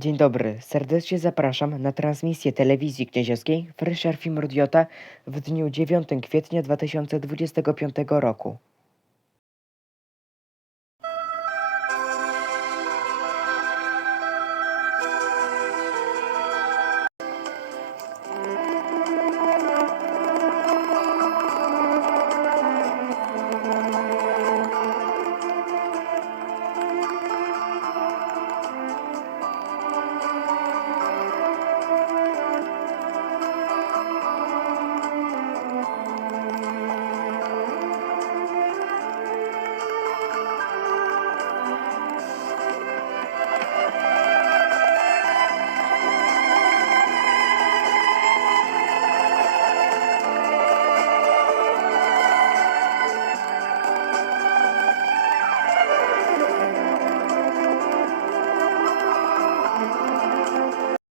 Dzień dobry, serdecznie zapraszam na transmisję telewizji kniazewskiej Fryscher Film Radiota w dniu 9 kwietnia 2025 roku.